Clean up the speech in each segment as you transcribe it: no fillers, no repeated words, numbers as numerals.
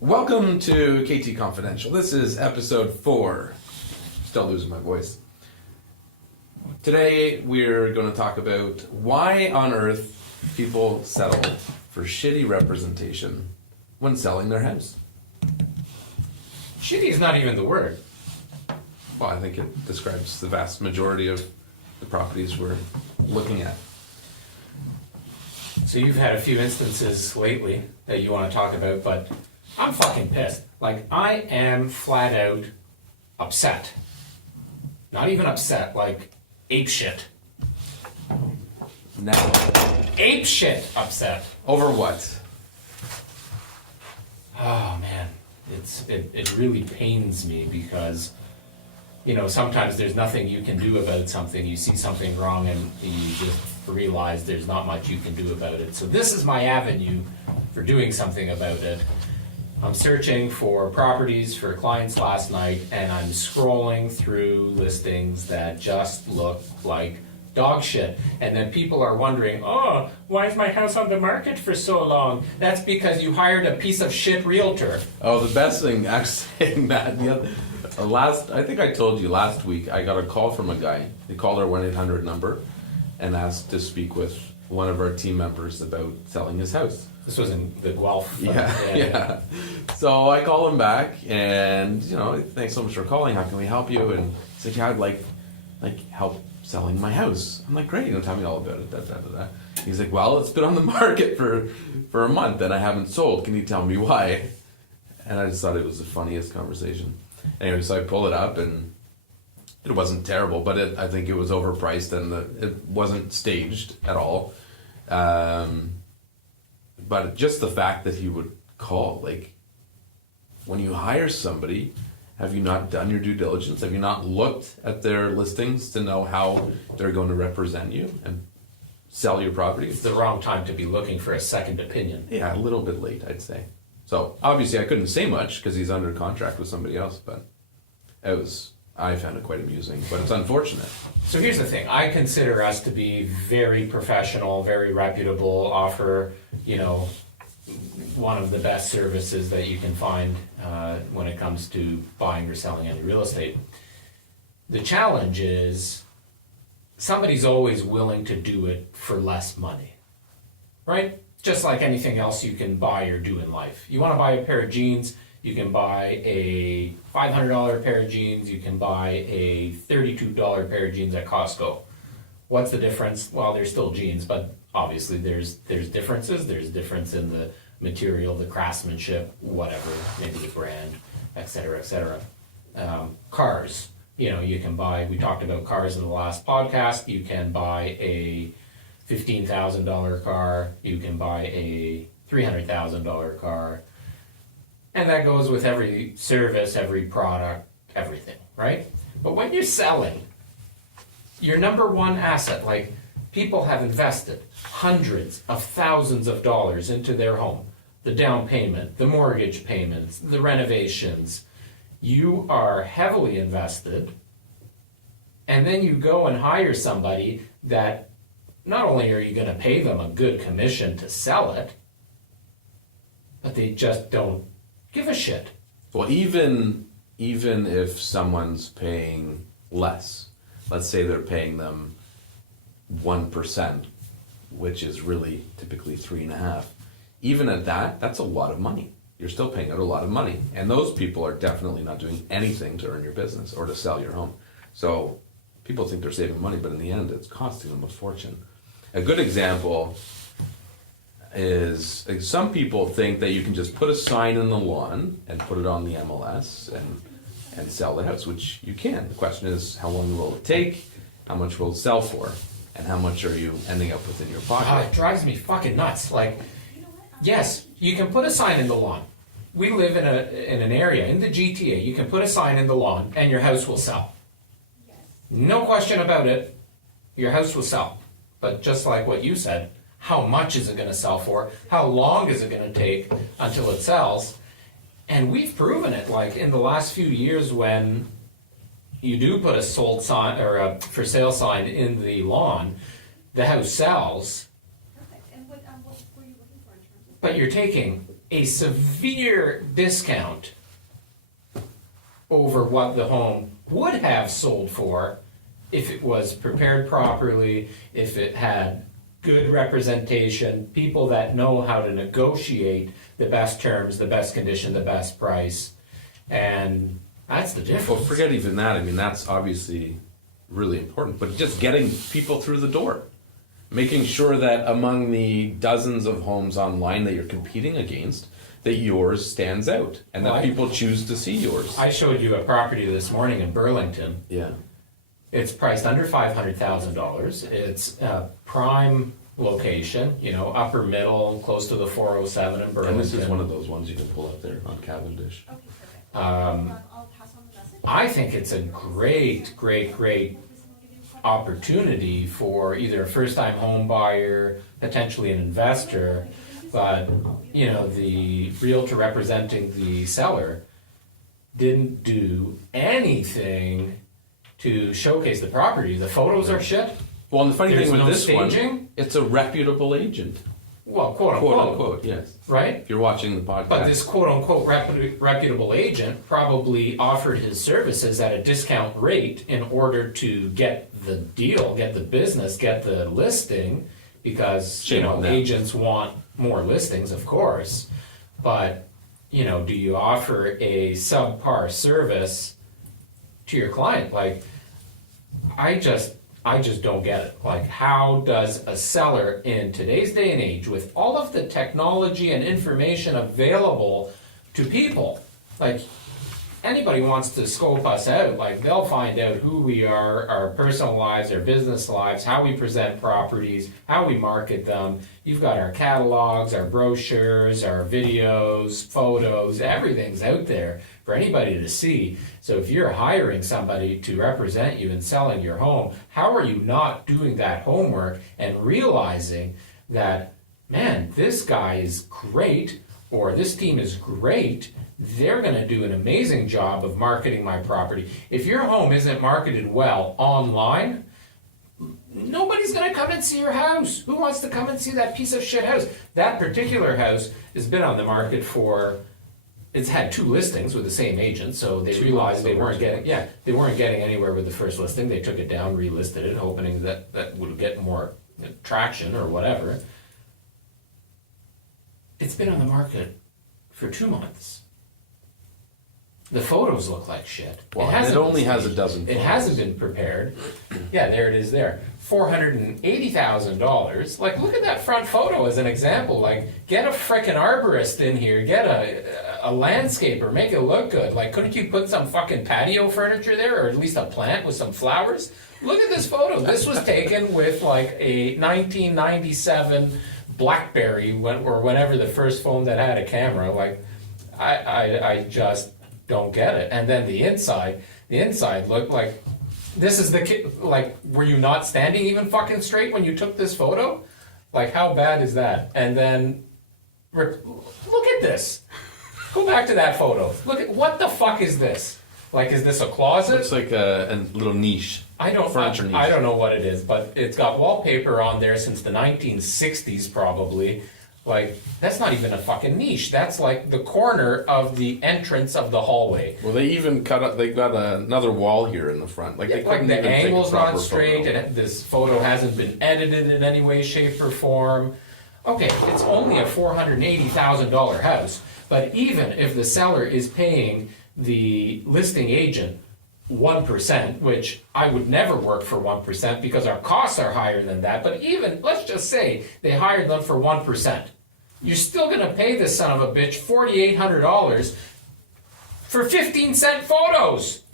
Welcome to KT Confidential. This is episode 4. Still losing my voice. Today we're going to talk about why on earth people settle for shitty representation when selling their house. Shitty is not even the word. Well, I think it describes the vast majority of the properties we're looking at. So you've had a few instances lately that you want to talk about, but I'm fucking pissed. Like, I am flat out upset. Not even upset, like ape shit. Now, Ape shit upset. over what? Oh man, it really pains me because, you know, sometimes there's nothing you can do about something. You see something wrong and you just realize there's not much you can do about it. So this is my avenue for doing something about it. I'm searching for properties for clients last night, and I'm scrolling through listings that just look like dog shit. And then people are wondering, oh, why is my house on the market for so long? That's because you hired a piece of shit realtor. Oh, the best thing, actually, saying that, I think I told you last week, I got a call from a guy. He called our 1-800 number and asked to speak with one of our team members about selling his house. This was in the Guelph. Yeah. So I call him back and, thanks so much for calling. How can we help you? And he's like, yeah, I'd like help selling my house. I'm like, great, tell me all about it. He's like, well, it's been on the market for a month and I haven't sold. Can you tell me why? And I just thought it was the funniest conversation. Anyway, so I pull it up and it wasn't terrible, but I think it was overpriced and it wasn't staged at all. But just the fact that he would call, like, when you hire somebody, have you not done your due diligence? Have you not looked at their listings to know how they're going to represent you and sell your property? It's the wrong time to be looking for a second opinion. Yeah, a little bit late, I'd say. So obviously I couldn't say much because he's under contract with somebody else, but I found it quite amusing, but it's unfortunate. So here's the thing. I consider us to be very professional, very reputable, offer, one of the best services that you can find when it comes to buying or selling any real estate. The challenge is somebody's always willing to do it for less money, right? Just like anything else you can buy or do in life. You want to buy a pair of jeans, you can buy a $500 pair of jeans, you can buy a $32 pair of jeans at Costco. What's the difference? Well, they're still jeans, but obviously there's differences. There's difference in the material, the craftsmanship, whatever, maybe the brand, et cetera, et cetera. Cars, you can buy, we talked about cars in the last podcast, you can buy a $15,000 car, you can buy a $300,000 car, and that goes with every service, every product, everything, right? But when you're selling, your number one asset, like people have invested hundreds of thousands of dollars into their home, the down payment, the mortgage payments, the renovations, you are heavily invested, and then you go and hire somebody that not only are you going to pay them a good commission to sell it, but they just don't give a shit. Well, even if someone's paying less, let's say they're paying them 1%, which is really typically 3.5%. Even at that, that's a lot of money. You're still paying out a lot of money. And those people are definitely not doing anything to earn your business or to sell your home. So people think they're saving money, but in the end, it's costing them a fortune. A good example is some people think that you can just put a sign in the lawn and put it on the MLS and sell the house, which you can. The question is, how long will it take? How much will it sell for? And how much are you ending up with in your pocket? It drives me fucking nuts. Like, yes, you can put a sign in the lawn. We live in an area, in the GTA, you can put a sign in the lawn and your house will sell. No question about it, your house will sell. But just like what you said, how much is it going to sell for? How long is it going to take until it sells? And we've proven it, like in the last few years when you do put a sold sign or a for sale sign in the lawn, the house sells. Perfect. And what were you looking for in terms of? But you're taking a severe discount over what the home would have sold for if it was prepared properly, if it had good representation, people that know how to negotiate the best terms, the best condition, the best price, and that's the difference. Well, forget even that. I mean, that's obviously really important, but just getting people through the door. Making sure that among the dozens of homes online that you're competing against, that yours stands out and that people choose to see yours. I showed you a property this morning in Burlington. Yeah. It's priced under $500,000. It's a prime location, you know, upper middle, close to the 407 in Burlington. And this is one of those ones you can pull up there on Cavendish. Okay, perfect. I'll pass on the message. I think it's a great opportunity for either a first-time home buyer, potentially an investor, but, you know, the realtor representing the seller didn't do anything to showcase the property. The photos are shit. Well, and the funny There's thing with no this staging. one, it's a reputable agent. Well, quote unquote. Quote unquote, yes. Right? If you're watching the podcast. But this quote-unquote reputable agent probably offered his services at a discount rate in order to get the deal, get the business, get the listing, because Shame on them. agents want more listings, of course. But, you know, do you offer a subpar service to your client? Like, I just don't get it. Like, how does a seller in today's day and age, with all of the technology and information available to people, like, anybody wants to scope us out, like, they'll find out who we are, our personal lives, our business lives, how we present properties, how we market them. You've got our catalogs, our brochures, our videos, photos, everything's out there for anybody to see. So if you're hiring somebody to represent you in selling your home, how are you not doing that homework and realizing that, man, this guy is great, or this team is great, they're going to do an amazing job of marketing my property. If your home isn't marketed well online, nobody's going to come and see your house. Who wants to come and see that piece of shit house? That particular house has been on the market for, it's had 2 listings with the same agent, so they realized they weren't getting anywhere with the first listing. They took it down, relisted it, hoping that would get more traction or whatever. It's been on the market for 2 months. The photos look like shit. Well, it only has a dozen It photos. hasn't been prepared. Yeah, there it is there. $480,000. Like, look at that front photo as an example. Like, get a frickin' arborist in here. Get a landscaper. Make it look good. Like, couldn't you put some fucking patio furniture there, or at least a plant with some flowers? Look at this photo. This was taken with, like, a 1997 BlackBerry, or whenever the first phone that had a camera. Like, I just don't get it. And then the inside looked like, this is like, were you not standing even fucking straight when you took this photo? Like, how bad is that? And then, look at this. Go back to that photo. Look at, what the fuck is this? Like, is this a closet? Looks like a little niche. Furniture niche. I don't know what it is, but it's got wallpaper on there since the 1960s probably. Like, that's not even a fucking niche. That's like the corner of the entrance of the hallway. Well, they even cut up. They got another wall here in the front. Like, they Like, couldn't the even take a angle's proper not straight, photo. and this photo hasn't been edited in any way, shape, or form. Okay, it's only a $480,000 house, but even if the seller is paying the listing agent 1%, which I would never work for 1% because our costs are higher than that, but even, let's just say they hired them for 1%. You're still going to pay this son of a bitch $4,800 for 15-cent photos.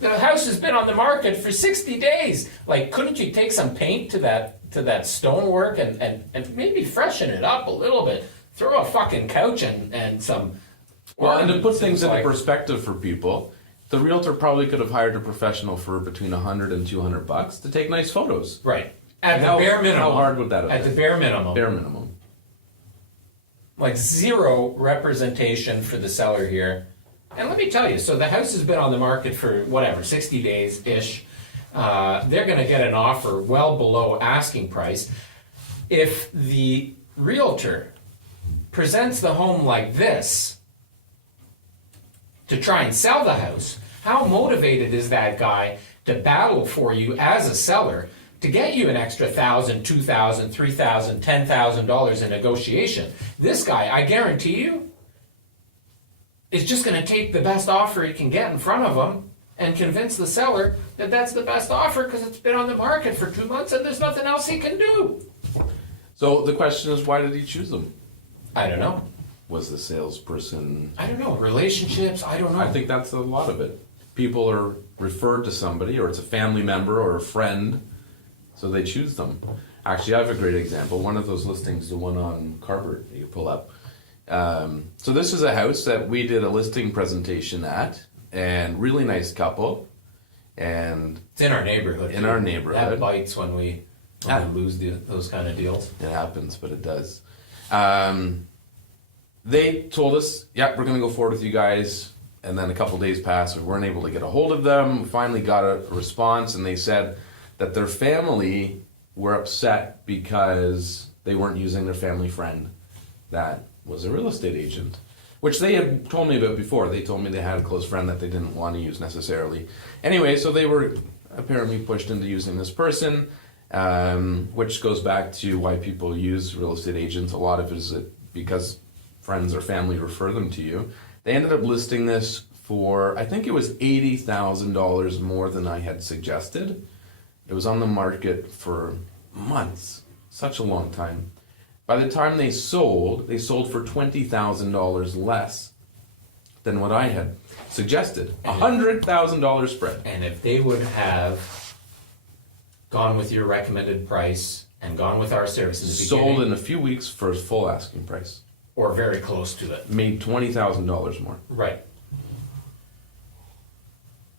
The house has been on the market for 60 days. Like, couldn't you take some paint to that stonework and maybe freshen it up a little bit? Throw a fucking couch and some... Well, and to put things into like, perspective for people, the realtor probably could have hired a professional for between $100 and $200 to take nice photos. right. At How- the bare minimum. how hard would that have At been? the bare minimum. Bare minimum. Like, zero representation for the seller here. And let me tell you, so the house has been on the market for, whatever, 60 days-ish. They're going to get an offer well below asking price. If the realtor presents the home like this to try and sell the house, how motivated is that guy to battle for you as a seller to get you an extra $1,000, $2,000, $3,000, $10,000 in negotiation? This guy, I guarantee you, is just going to take the best offer he can get in front of him and convince the seller that that's the best offer because it's been on the market for 2 months and there's nothing else he can do. So the question is, why did he choose them? I don't know. Was the salesperson... I don't know. Relationships, I don't know. I think that's a lot of it. People are referred to somebody, or it's a family member or a friend, so they choose them. Actually, I have a great example. One of those listings, the one on Carbert that you pull up. So this is a house that we did a listing presentation at, and really nice couple. And it's in our neighborhood. In our neighborhood. That bites when we lose those kind of deals. It happens, but it does. They told us, yep, we're going to go forward with you guys. And then a couple days passed. We weren't able to get a hold of them. We finally got a response, and they said that their family were upset because they weren't using their family friend that was a real estate agent, which they had told me about before. They told me they had a close friend that they didn't want to use necessarily. Anyway, so they were apparently pushed into using this person, which goes back to why people use real estate agents. A lot of it is because friends or family refer them to you. They ended up listing this for, I think it was $80,000 more than I had suggested. It was on the market for months, such a long time. By the time they sold for $20,000 less than what I had suggested. $100,000 spread. And if they would have gone with your recommended price and gone with our service in the beginning, sold in a few weeks for full asking price. Or very close to it. Made $20,000 more. Right.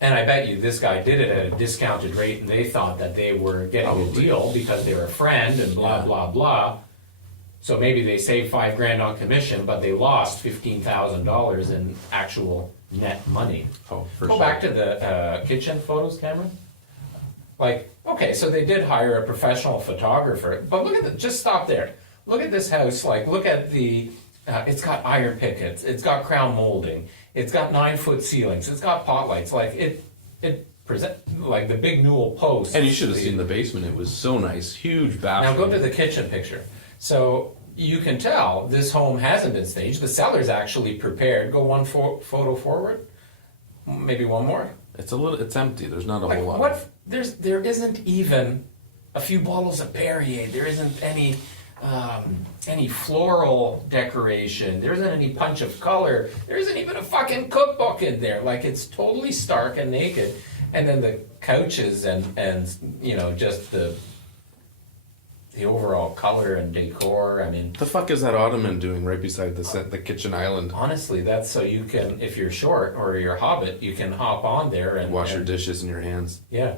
And I bet you this guy did it at a discounted rate and they thought that they were getting a deal because they were a friend and blah, blah, blah. So maybe they saved $5,000 on commission, but they lost $15,000 in actual net money. Oh, for Go sure. back to the kitchen photos, Cameron. Like, okay, so they did hire a professional photographer, but look at just stop there. Look at this house, like, look at the, it's got iron pickets, it's got crown molding, it's got 9-foot ceilings, it's got pot lights, like, it present, like the big newel post. And you should have seen the basement, it was so nice, huge bathroom. Now go to the kitchen picture. So you can tell this home hasn't been staged. The seller's actually prepared. Go one photo forward, maybe one more. It's empty, there's not a Like whole lot. what? There isn't even a few bottles of Perrier. There isn't any floral decoration. There isn't any punch of color. There isn't even a fucking cookbook in there. Like, it's totally stark and naked. And then the couches and you know, just the overall color and decor. I mean, The fuck is that ottoman doing right beside the kitchen island? honestly, that's so you can, if you're short or you're a hobbit, you can hop on there and Wash your dishes in your hands. Yeah.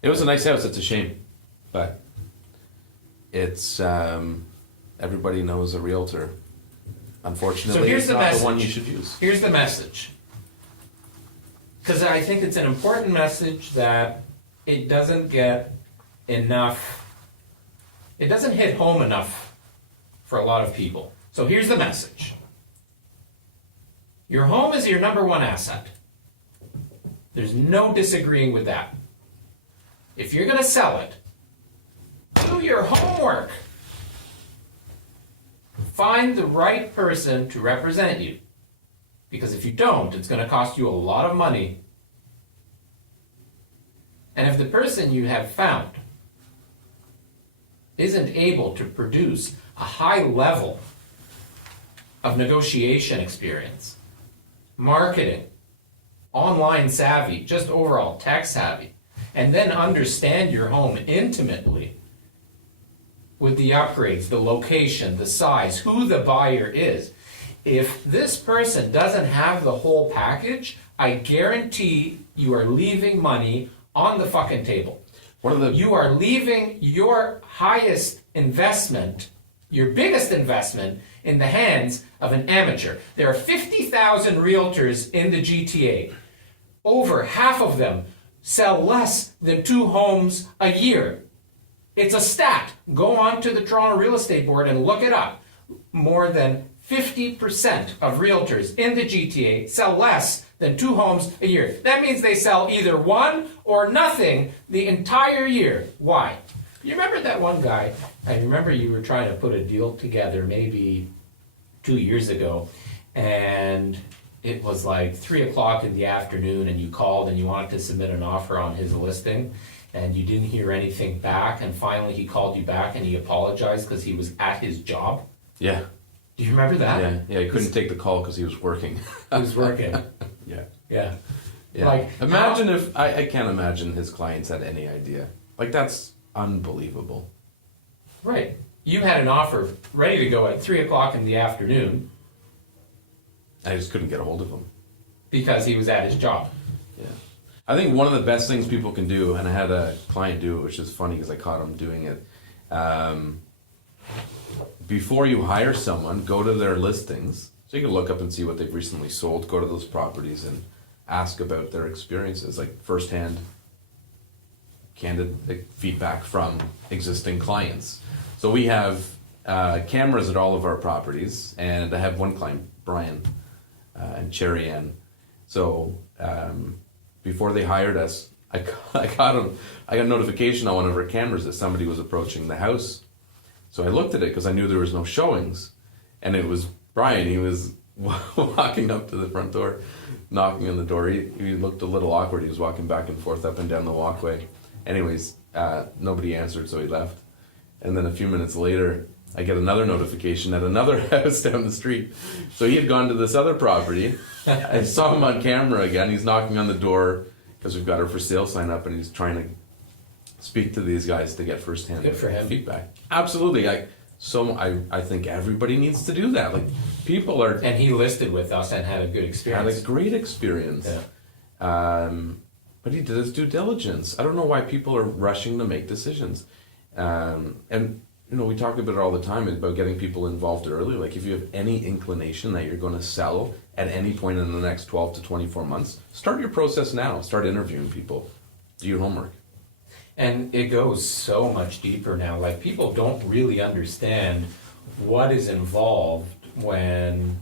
It was a nice house, it's a shame. But it's, everybody knows a realtor. Unfortunately, So here's it's the not the one message. you should use. Here's the message. Because I think it's an important message that it doesn't get enough, it doesn't hit home enough for a lot of people. So here's the message. Your home is your number one asset. There's no disagreeing with that. If you're going to sell it, do your homework. Find the right person to represent you. Because if you don't, it's going to cost you a lot of money. And if the person you have found isn't able to produce a high level of negotiation experience, marketing, online savvy, just overall tech savvy, and then understand your home intimately with the upgrades, the location, the size, who the buyer is. If this person doesn't have the whole package, I guarantee you are leaving money on the fucking table. You are leaving your highest investment, your biggest investment, in the hands of an amateur. There are 50,000 realtors in the GTA. Over half of them sell less than 2 homes a year. It's a stat. Go on to the Toronto Real Estate Board and look it up. More than 50% of realtors in the GTA sell less than 2 homes a year. That means they sell either one or nothing the entire year. Why? You remember that one guy? I remember you were trying to put a deal together maybe 2 years ago, and it was like 3 o'clock in the afternoon, and you called and you wanted to submit an offer on his listing, and you didn't hear anything back, and finally he called you back and he apologized because he was at his job. Yeah. Do you remember that? Yeah, he couldn't take the call because he was working. He was working. Yeah. Yeah. Yeah. Like, imagine if, I can't imagine his clients had any idea. Like, that's unbelievable. Right. You had an offer ready to go at 3 o'clock in the afternoon I just couldn't get a hold of him. because he was at his job. Yeah. I think one of the best things people can do, and I had a client do it, which is funny because I caught him doing it. Before you hire someone, go to their listings. So you can look up and see what they've recently sold, go to those properties and ask about their experiences, like firsthand candid feedback from existing clients. So we have cameras at all of our properties, and I have one client, Brian, and Cherry Ann. So before they hired us, I got a notification on one of our cameras that somebody was approaching the house. So I looked at it because I knew there was no showings, and it was Brian. He was walking up to the front door, knocking on the door. He looked a little awkward. He was walking back and forth up and down the walkway. Anyways, nobody answered, so he left. And then a few minutes later, I get another notification at another house down the street. So he had gone to this other property. I saw him on camera again. He's knocking on the door because we've got our for sale sign up, and he's trying to speak to these guys to get firsthand Good for him. feedback. Absolutely. I think everybody needs to do that. Like, people are And he listed with us and had a good had experience. a great experience. Yeah. But he did his due diligence. I don't know why people are rushing to make decisions. And we talk about it all the time about getting people involved early. Like, if you have any inclination that you're going to sell at any point in the next 12 to 24 months, start your process now. Start interviewing people. Do your homework. And it goes so much deeper now. Like, people don't really understand what is involved when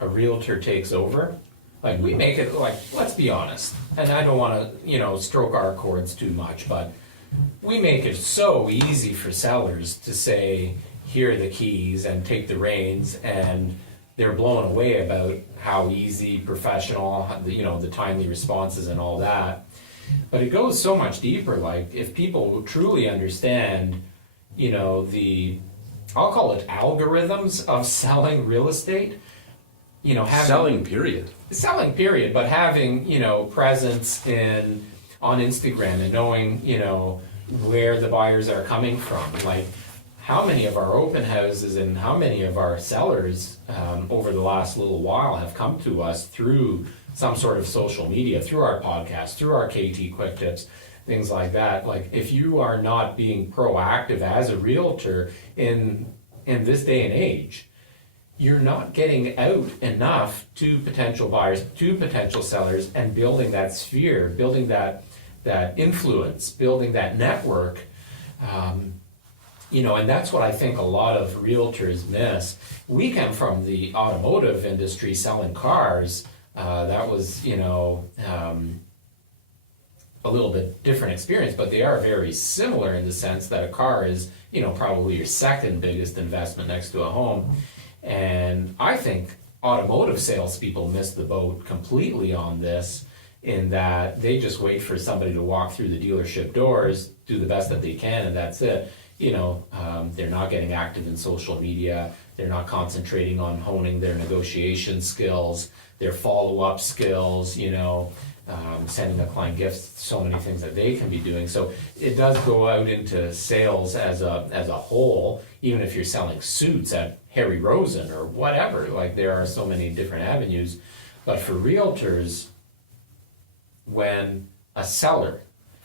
a realtor takes over. Like, we make it, like, let's be honest, and I don't want to, stroke our cords too much, but we make it so easy for sellers to say, here are the keys and take the reins, and they're blown away about how easy, professional, the timely responses and all that. But it goes so much deeper. Like, if people truly understand, I'll call it algorithms of selling real estate, Selling, period. Selling, period, but having, presence on Instagram and knowing, where the buyers are coming from. Like, how many of our open houses and how many of our sellers over the last little while have come to us through some sort of social media, through our podcast, through our KT Quick Tips, things like that. Like, if you are not being proactive as a realtor in this day and age, you're not getting out enough to potential buyers, to potential sellers, and building that sphere, building that influence, building that network. And that's what I think a lot of realtors miss. We come from the automotive industry selling cars. That was, a little bit different experience, but they are very similar in the sense that a car is, probably your second biggest investment next to a home. And I think automotive salespeople miss the boat completely on this, in that they just wait for somebody to walk through the dealership doors, do the best that they can, and that's it. They're not getting active in social media. They're not concentrating on honing their negotiation skills, their follow-up skills, sending a client gifts, so many things that they can be doing. So it does go out into sales as a whole, even if you're selling suits at Harry Rosen or whatever. Like, there are so many different avenues. But for realtors, when a seller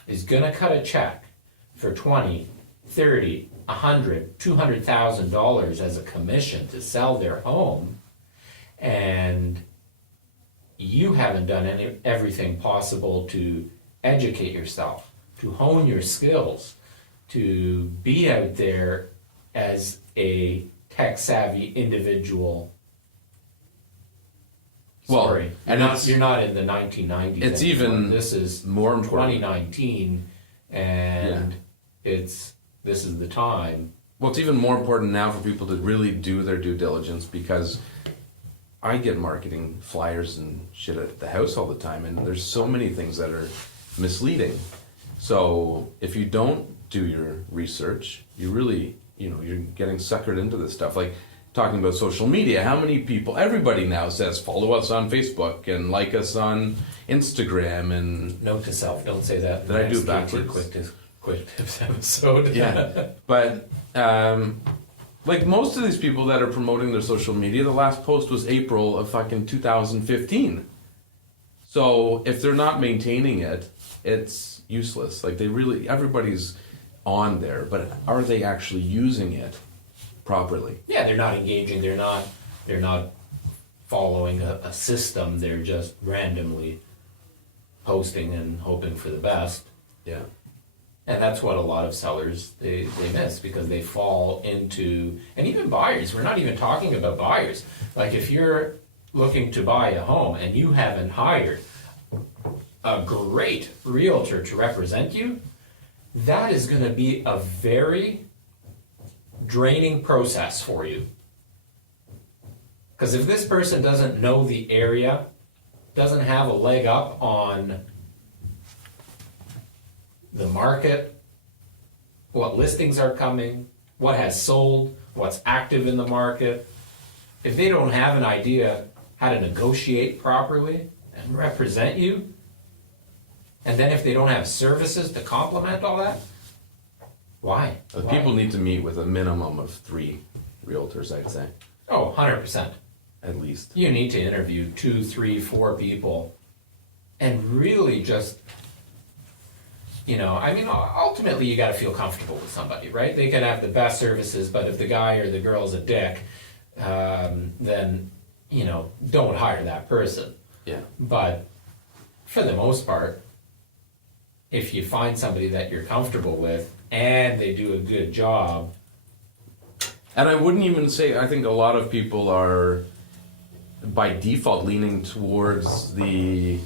is going to cut a check for $20, $30, $100, $200,000 as a commission to sell their home, and you haven't done everything possible to educate yourself, to hone your skills, to be out there as a tech savvy individual. Well, Sorry, and you're not in the 1990s. it's anymore. even this is more important. 2019, and this is the time. Well, it's even more important now for people to really do their due diligence, because I get marketing flyers and shit at the house all the time, and there's so many things that are misleading. So if you don't do your research, you really, you're getting suckered into this stuff. Like talking about social media, how many people, everybody now says follow us on Facebook and like us on Instagram, and Note to self: don't say that. in Did the I do it next backwards? quick tips episode. yeah. But like most of these people that are promoting their social media, the last post was April of fucking 2015. So if they're not maintaining it, it's useless. Like everybody's on there, but are they actually using it properly? Yeah, they're not engaging. They're not following a system. They're just randomly posting and hoping for the best. Yeah. And that's what a lot of sellers, they miss, because they fall into, and even buyers, we're not even talking about buyers. Like if you're looking to buy a home and you haven't hired a great realtor to represent you, that is going to be a very draining process for you. Because if this person doesn't know the area, doesn't have a leg up on the market, what listings are coming, what has sold, what's active in the market, if they don't have an idea how to negotiate properly and represent you, and then if they don't have services to complement all that, why? People need to meet with a minimum of 3 realtors, I'd say, Oh, 100%. at least. You need to interview 2, 3, 4 people and really just, ultimately you got to feel comfortable with somebody, right? They can have the best services, but if the guy or the girl's a dick, then, don't hire that person. Yeah. But for the most part, if you find somebody that you're comfortable with and they do a good job. And I wouldn't even say, I think a lot of people are by default leaning towards the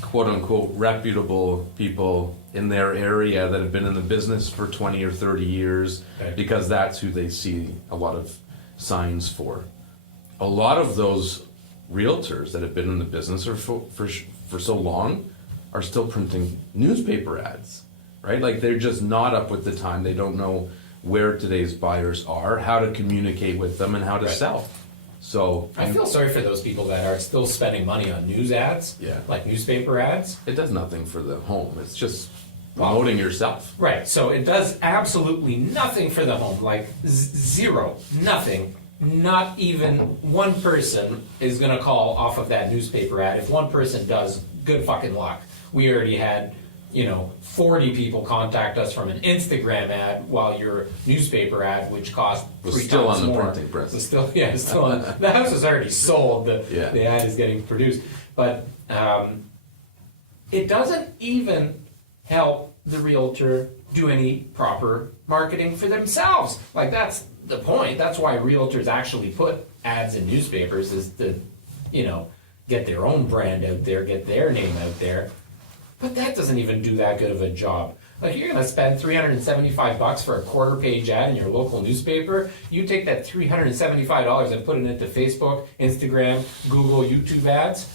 quote unquote reputable people in their area that have been in the business for 20 or 30 years, Okay. because that's who they see a lot of signs for. A lot of those realtors that have been in the business for so long are still printing newspaper ads, right? Like they're just not up with the time. They don't know where today's buyers are, how to communicate with them, and how to Right. sell. So I feel sorry for those people that are still spending money on news ads, Yeah. like newspaper ads. it does nothing for the home. It's just promoting yourself. Right, so it does absolutely nothing for the home, like zero, nothing. Not even one person is gonna call off of that newspaper ad. If one person does, good fucking luck. We already had, 40 people contact us from an Instagram ad, while your newspaper ad, which cost Was 3 still times on the more, printing press. was still on. The house is already sold. The ad is getting produced, but it doesn't even help the realtor do any proper marketing for themselves. Like that's the point. That's why realtors actually put ads in newspapers, is to, get their own brand out there, get their name out there. But that doesn't even do that good of a job. Like you're gonna spend $375 for a quarter-page ad in your local newspaper. You take that $375 and put it into Facebook, Instagram, Google, YouTube ads.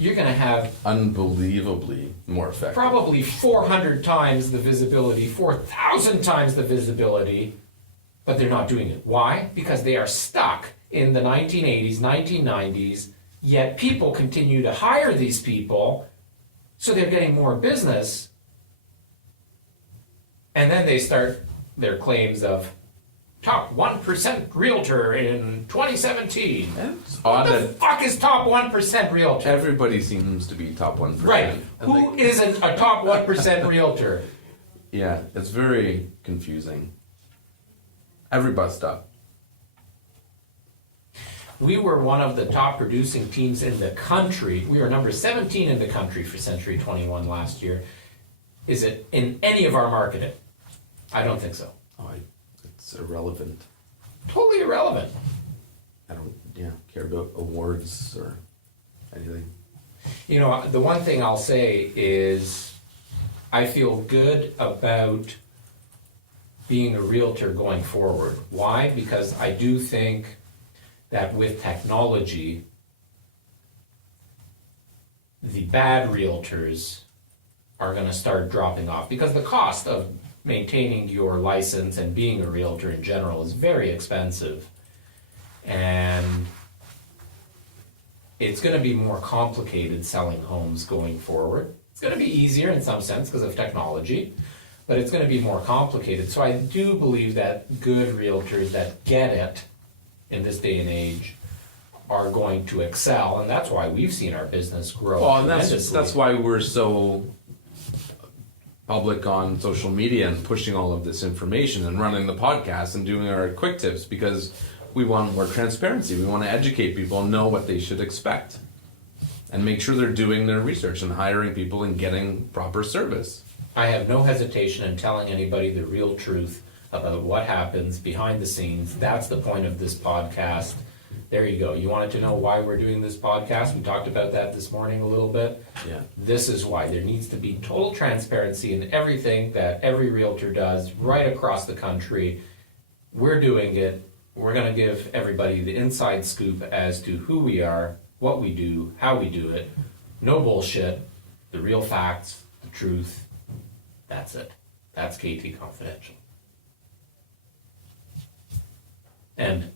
You're gonna have Unbelievably more effective. probably 400 times the visibility, 4,000 times the visibility, but they're not doing it. Why? Because they are stuck in the 1980s, 1990s, yet people continue to hire these people, so they're getting more business, and then they start their claims of top 1% realtor in 2017. It's What odd the that fuck is top 1% realtor? everybody seems to be top 1%. Right. And Who like, isn't a top 1% realtor? yeah, it's very confusing. Every bus stop. We were one of the top producing teams in the country. We were number 17 in the country for Century 21 last year. Is it in any of our marketing? I don't think so. Oh, it's irrelevant. Totally irrelevant. I don't, care about awards or anything. You know, the one thing I'll say is I feel good about being a realtor going forward. Why? Because I do think that with technology, the bad realtors are going to start dropping off because the cost of maintaining your license and being a realtor in general is very expensive. And it's going to be more complicated selling homes going forward. It's going to be easier in some sense because of technology, but it's going to be more complicated. So I do believe that good realtors that get it in this day and age are going to excel, and that's why we've seen our business grow. Well, and tremendously. that's why we're so public on social media and pushing all of this information and running the podcast and doing our quick tips, because we want more transparency. We want to educate people and know what they should expect and make sure they're doing their research and hiring people and getting proper service. I have no hesitation in telling anybody the real truth about what happens behind the scenes. That's the point of this podcast. There you go. You wanted to know why we're doing this podcast? We talked about that this morning a little bit. Yeah. This is why. There needs to be total transparency in everything that every realtor does right across the country. We're doing it. We're going to give everybody the inside scoop as to who we are, what we do, how we do it. No bullshit. The real facts, the truth. That's it. That's KT Confidential. And